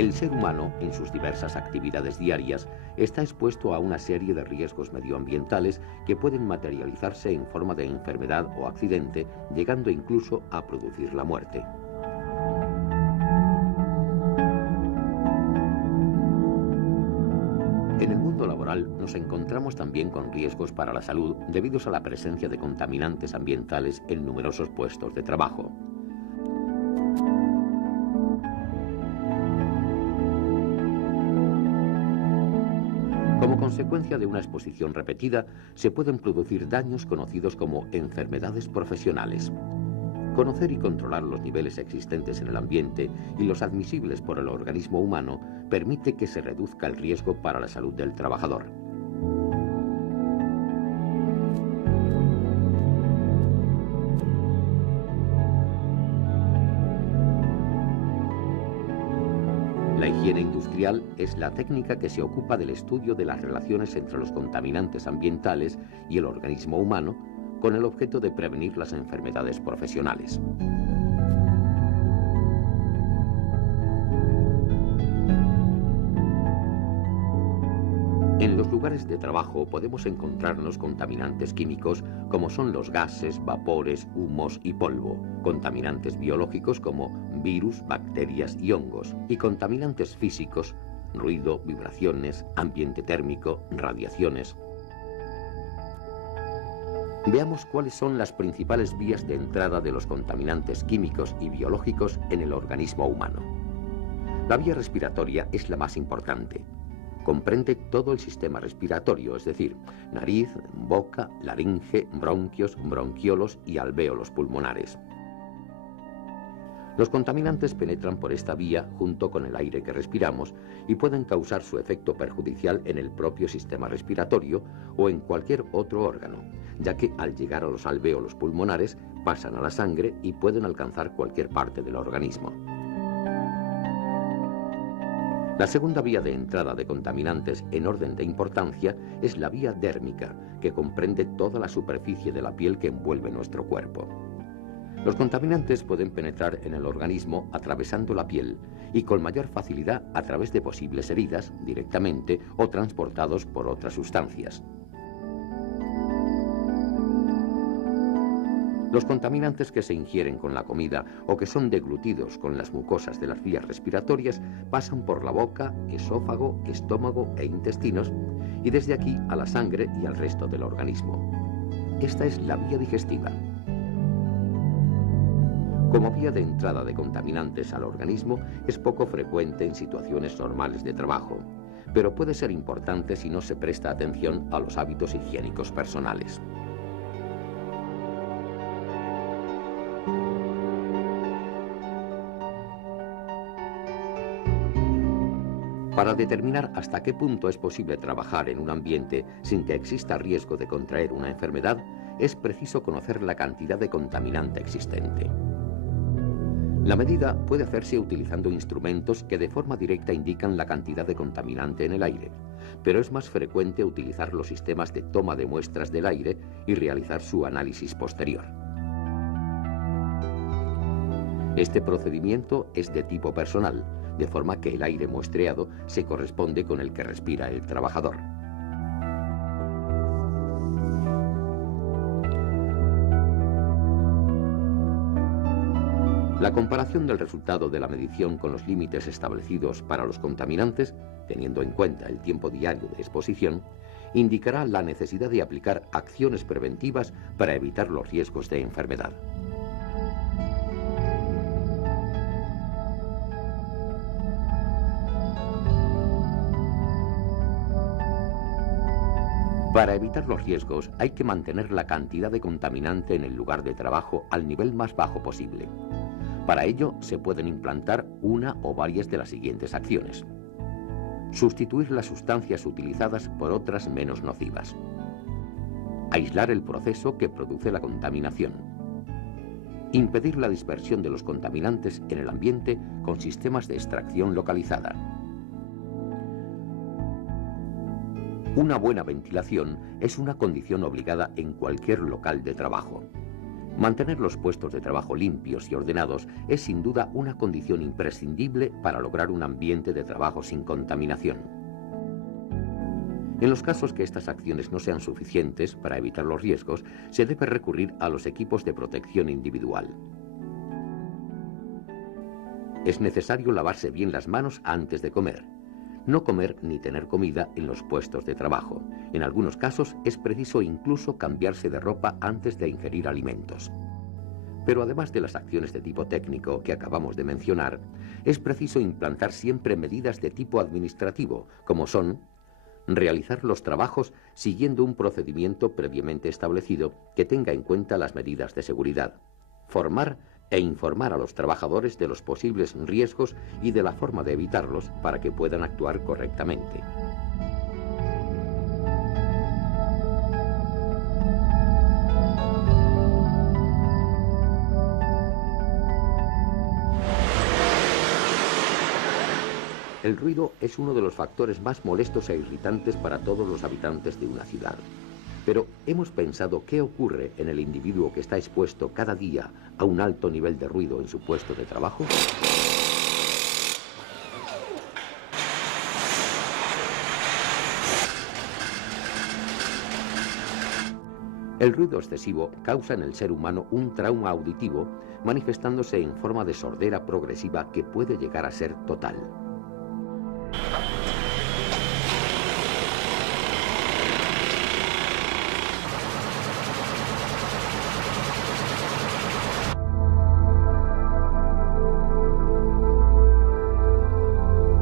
El ser humano, en sus diversas actividades diarias, está expuesto a una serie de riesgos medioambientales que pueden materializarse en forma de enfermedad o accidente, llegando incluso a producir la muerte. En el mundo laboral nos encontramos también con riesgos para la salud debido a la presencia de contaminantes ambientales en numerosos puestos de trabajo. Como consecuencia de una exposición repetida, se pueden producir daños conocidos como enfermedades profesionales. Conocer y controlar los niveles existentes en el ambiente y los admisibles por el organismo humano permite que se reduzca el riesgo para la salud del trabajador. La higiene industrial es la técnica que se ocupa del estudio de las relaciones entre los contaminantes ambientales y el organismo humano, con el objeto de prevenir las enfermedades profesionales. En los lugares de trabajo podemos encontrarnos contaminantes químicos como son los gases, vapores, humos y polvo, contaminantes biológicos como virus, bacterias y hongos, y contaminantes físicos, ruido, vibraciones, ambiente térmico, radiaciones. Veamos cuáles son las principales vías de entrada de los contaminantes químicos y biológicos en el organismo humano. La vía respiratoria es la más importante. Comprende todo el sistema respiratorio, es decir, nariz, boca, laringe, bronquios, bronquiolos y alvéolos pulmonares. Los contaminantes penetran por esta vía junto con el aire que respiramos y pueden causar su efecto perjudicial en el propio sistema respiratorio o en cualquier otro órgano, ya que al llegar a los alvéolos pulmonares pasan a la sangre y pueden alcanzar cualquier parte del organismo. La segunda vía de entrada de contaminantes en orden de importancia es la vía dérmica, que comprende toda la superficie de la piel que envuelve nuestro cuerpo. Los contaminantes pueden penetrar en el organismo atravesando la piel y con mayor facilidad a través de posibles heridas, directamente o transportados por otras sustancias. Los contaminantes que se ingieren con la comida o que son deglutidos con las mucosas de las vías respiratorias pasan por la boca, esófago, estómago e intestinos y desde aquí a la sangre y al resto del organismo. Esta es la vía digestiva. Como vía de entrada de contaminantes al organismo es poco frecuente en situaciones normales de trabajo, pero puede ser importante si no se presta atención a los hábitos higiénicos personales. Para determinar hasta qué punto es posible trabajar en un ambiente sin que exista riesgo de contraer una enfermedad, es preciso conocer la cantidad de contaminante existente. La medida puede hacerse utilizando instrumentos que de forma directa indican la cantidad de contaminante en el aire, pero es más frecuente utilizar los sistemas de toma de muestras del aire y realizar su análisis posterior. Este procedimiento es de tipo personal, de forma que el aire muestreado se corresponde con el que respira el trabajador. La comparación del resultado de la medición con los límites establecidos para los contaminantes, teniendo en cuenta el tiempo diario de exposición, indicará la necesidad de aplicar acciones preventivas para evitar los riesgos de enfermedad. Para evitar los riesgos hay que mantener la cantidad de contaminante en el lugar de trabajo al nivel más bajo posible. Para ello se pueden implantar una o varias de las siguientes acciones. Sustituir las sustancias utilizadas por otras menos nocivas. Aislar el proceso que produce la contaminación. Impedir la dispersión de los contaminantes en el ambiente con sistemas de extracción localizada. Una buena ventilación es una condición obligada en cualquier local de trabajo. Mantener los puestos de trabajo limpios y ordenados es sin duda una condición imprescindible para lograr un ambiente de trabajo sin contaminación. En los casos que estas acciones no sean suficientes para evitar los riesgos, se debe recurrir a los equipos de protección individual. Es necesario lavarse bien las manos antes de comer. No comer ni tener comida en los puestos de trabajo. En algunos casos es preciso incluso cambiarse de ropa antes de ingerir alimentos. Pero además de las acciones de tipo técnico que acabamos de mencionar, es preciso implantar siempre medidas de tipo administrativo, como son realizar los trabajos siguiendo un procedimiento previamente establecido que tenga en cuenta las medidas de seguridad, formar e informar a los trabajadores de los posibles riesgos y de la forma de evitarlos para que puedan actuar correctamente. El ruido es uno de los factores más molestos e irritantes para todos los habitantes de una ciudad. Pero ¿hemos pensado qué ocurre en el individuo que está expuesto cada día a un alto nivel de ruido en su puesto de trabajo? El ruido excesivo causa en el ser humano un trauma auditivo, manifestándose en forma de sordera progresiva que puede llegar a ser total.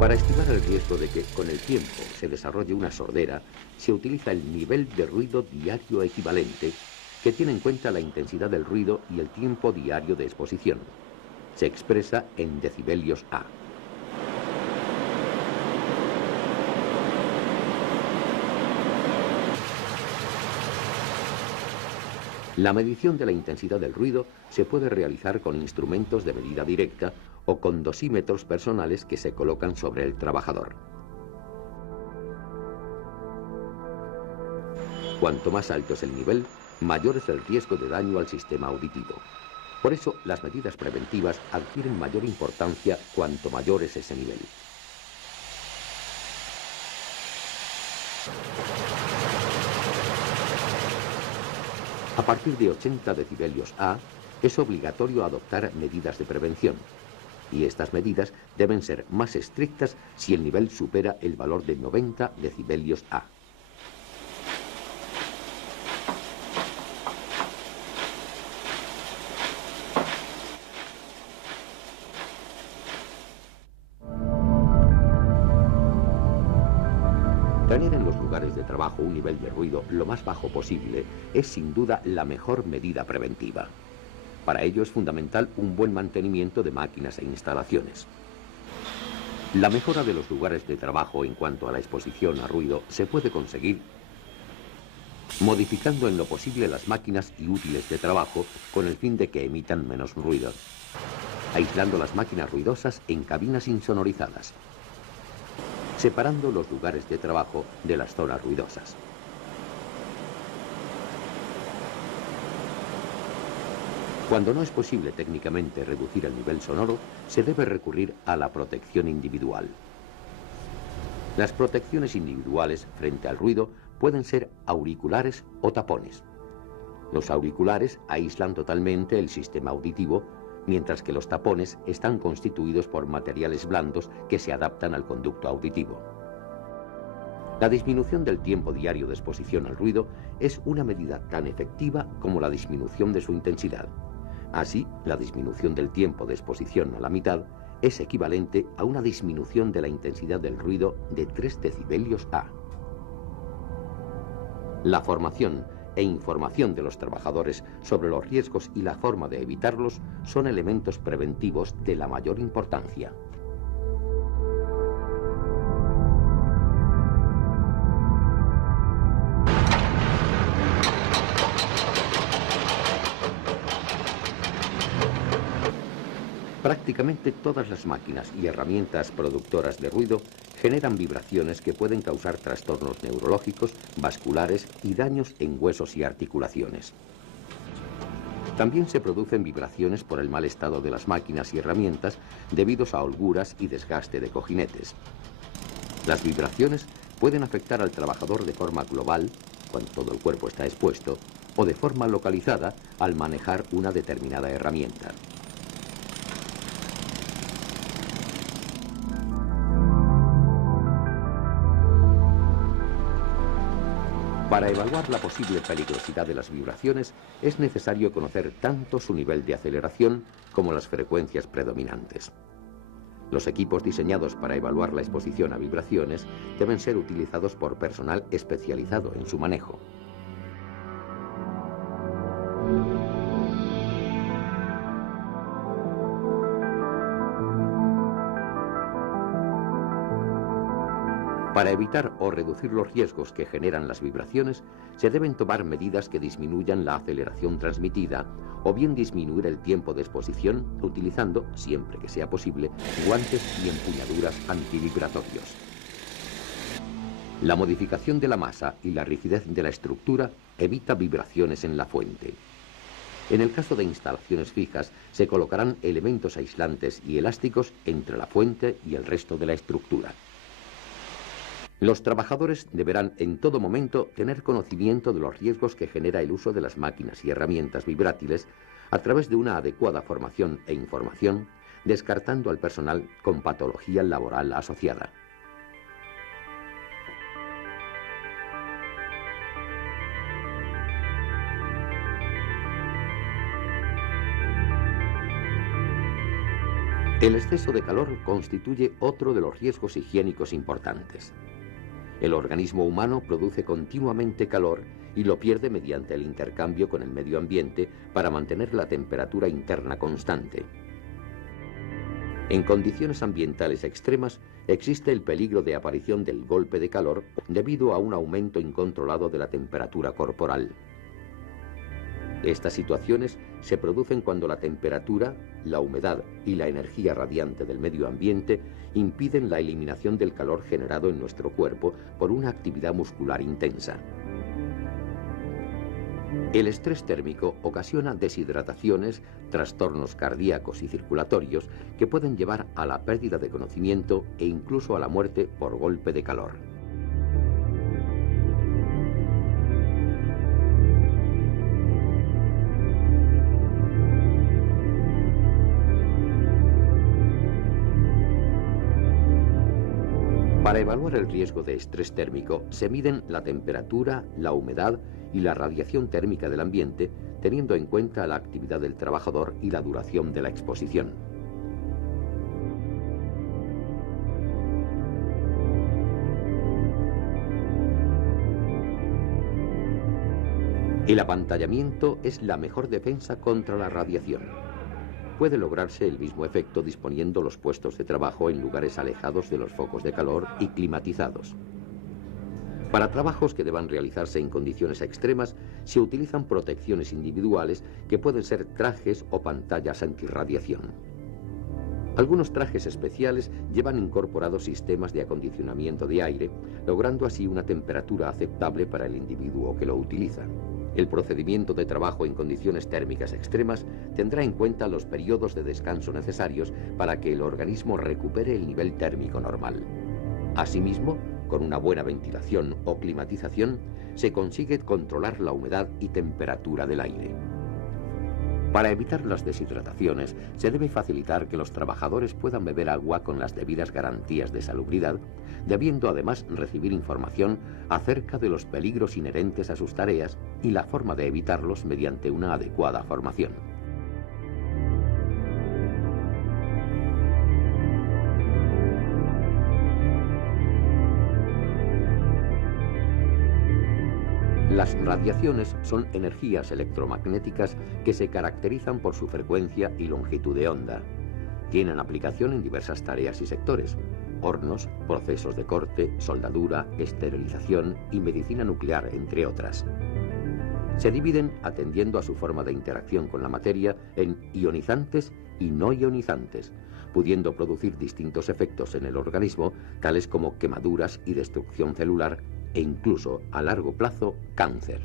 Para estimar el riesgo de que con el tiempo se desarrolle una sordera, se utiliza el nivel de ruido diario equivalente, que tiene en cuenta la intensidad del ruido y el tiempo diario de exposición. Se expresa en decibelios A. La medición de la intensidad del ruido se puede realizar con instrumentos de medida directa o con dosímetros personales que se colocan sobre el trabajador. Cuanto más alto es el nivel, mayor es el riesgo de daño al sistema auditivo. Por eso, las medidas preventivas adquieren mayor importancia cuanto mayor es ese nivel. A partir de 80 decibelios A, es obligatorio adoptar medidas de prevención, y estas medidas deben ser más estrictas si el nivel supera el valor de 90 decibelios A. Tener en los lugares de trabajo un nivel de ruido lo más bajo posible es sin duda la mejor medida preventiva. Para ello es fundamental un buen mantenimiento de máquinas e instalaciones. La mejora de los lugares de trabajo en cuanto a la exposición a ruido se puede conseguir modificando en lo posible las máquinas y útiles de trabajo con el fin de que emitan menos ruido, aislando las máquinas ruidosas en cabinas insonorizadas, separando los lugares de trabajo de las zonas ruidosas. Cuando no es posible técnicamente reducir el nivel sonoro, se debe recurrir a la protección individual. Las protecciones individuales frente al ruido pueden ser auriculares o tapones. Los auriculares aíslan totalmente el sistema auditivo, mientras que los tapones están constituidos por materiales blandos que se adaptan al conducto auditivo. La disminución del tiempo diario de exposición al ruido es una medida tan efectiva como la disminución de su intensidad. Así, la disminución del tiempo de exposición a la mitad es equivalente a una disminución de la intensidad del ruido de 3 decibelios A. La formación e información de los trabajadores sobre los riesgos y la forma de evitarlos son elementos preventivos de la mayor importancia. Prácticamente todas las máquinas y herramientas productoras de ruido generan vibraciones que pueden causar trastornos neurológicos, vasculares y daños en huesos y articulaciones. También se producen vibraciones por el mal estado de las máquinas y herramientas debidos a holguras y desgaste de cojinetes. Las vibraciones pueden afectar al trabajador de forma global, cuando todo el cuerpo está expuesto, o de forma localizada al manejar una determinada herramienta. Para evaluar la posible peligrosidad de las vibraciones es necesario conocer tanto su nivel de aceleración como las frecuencias predominantes. Los equipos diseñados para evaluar la exposición a vibraciones deben ser utilizados por personal especializado en su manejo. Para evitar o reducir los riesgos que generan las vibraciones, se deben tomar medidas que disminuyan la aceleración transmitida o bien disminuir el tiempo de exposición utilizando, siempre que sea posible, guantes y empuñaduras antivibratorios. La modificación de la masa y la rigidez de la estructura evita vibraciones en la fuente. En el caso de instalaciones fijas, se colocarán elementos aislantes y elásticos entre la fuente y el resto de la estructura. Los trabajadores deberán en todo momento tener conocimiento de los riesgos que genera el uso de las máquinas y herramientas vibrátiles a través de una adecuada formación e información, descartando al personal con patología laboral asociada. El exceso de calor constituye otro de los riesgos higiénicos importantes. El organismo humano produce continuamente calor y lo pierde mediante el intercambio con el medio ambiente para mantener la temperatura interna constante. En condiciones ambientales extremas existe el peligro de aparición del golpe de calor debido a un aumento incontrolado de la temperatura corporal. Estas situaciones se producen cuando la temperatura, la humedad y la energía radiante del medio ambiente impiden la eliminación del calor generado en nuestro cuerpo por una actividad muscular intensa. El estrés térmico ocasiona deshidrataciones, trastornos cardíacos y circulatorios que pueden llevar a la pérdida de conocimiento e incluso a la muerte por golpe de calor. Para evaluar el riesgo de estrés térmico, se miden la temperatura, la humedad y la radiación térmica del ambiente, teniendo en cuenta la actividad del trabajador y la duración de la exposición. El apantallamiento es la mejor defensa contra la radiación. Puede lograrse el mismo efecto disponiendo los puestos de trabajo en lugares alejados de los focos de calor y climatizados. Para trabajos que deban realizarse en condiciones extremas, se utilizan protecciones individuales que pueden ser trajes o pantallas antirradiación. Algunos trajes especiales llevan incorporados sistemas de acondicionamiento de aire, logrando así una temperatura aceptable para el individuo que lo utiliza. El procedimiento de trabajo en condiciones térmicas extremas tendrá en cuenta los periodos de descanso necesarios para que el organismo recupere el nivel térmico normal. Asimismo, con una buena ventilación o climatización, se consigue controlar la humedad y temperatura del aire. Para evitar las deshidrataciones, se debe facilitar que los trabajadores puedan beber agua con las debidas garantías de salubridad, debiendo además recibir información acerca de los peligros inherentes a sus tareas y la forma de evitarlos mediante una adecuada formación. Las radiaciones son energías electromagnéticas que se caracterizan por su frecuencia y longitud de onda. Tienen aplicación en diversas tareas y sectores: hornos, procesos de corte, soldadura, esterilización y medicina nuclear, entre otras. Se dividen, atendiendo a su forma de interacción con la materia, en ionizantes y no ionizantes, pudiendo producir distintos efectos en el organismo, tales como quemaduras y destrucción celular, e incluso, a largo plazo, cáncer.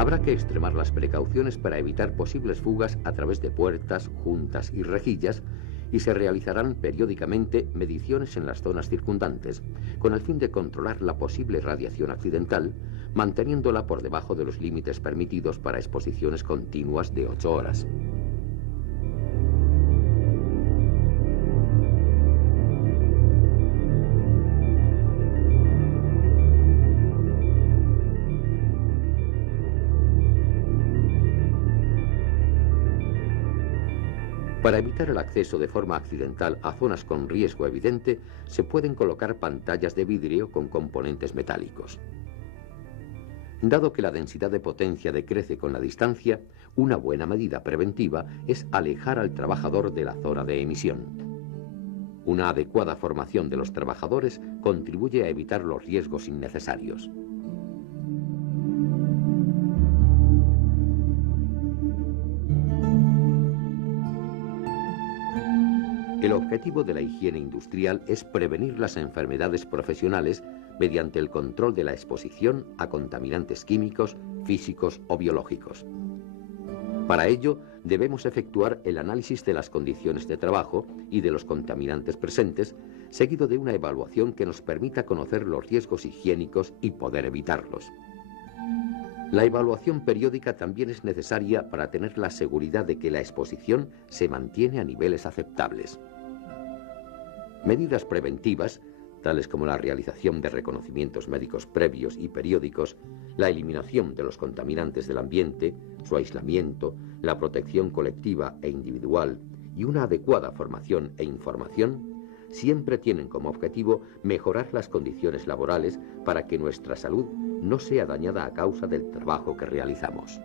Habrá que extremar las precauciones para evitar posibles fugas a través de puertas, juntas y rejillas, y se realizarán periódicamente mediciones en las zonas circundantes, con el fin de controlar la posible radiación accidental, manteniéndola por debajo de los límites permitidos para exposiciones continuas de 8 horas. Para evitar el acceso de forma accidental a zonas con riesgo evidente, se pueden colocar pantallas de vidrio con componentes metálicos. Dado que la densidad de potencia decrece con la distancia, una buena medida preventiva es alejar al trabajador de la zona de emisión. Una adecuada formación de los trabajadores contribuye a evitar los riesgos innecesarios. El objetivo de la higiene industrial es prevenir las enfermedades profesionales mediante el control de la exposición a contaminantes químicos, físicos o biológicos. Para ello, debemos efectuar el análisis de las condiciones de trabajo y de los contaminantes presentes, seguido de una evaluación que nos permita conocer los riesgos higiénicos y poder evitarlos. La evaluación periódica también es necesaria para tener la seguridad de que la exposición se mantiene a niveles aceptables. Medidas preventivas, tales como la realización de reconocimientos médicos previos y periódicos, la eliminación de los contaminantes del ambiente, su aislamiento, la protección colectiva e individual y una adecuada formación e información, siempre tienen como objetivo mejorar las condiciones laborales para que nuestra salud no sea dañada a causa del trabajo que realizamos.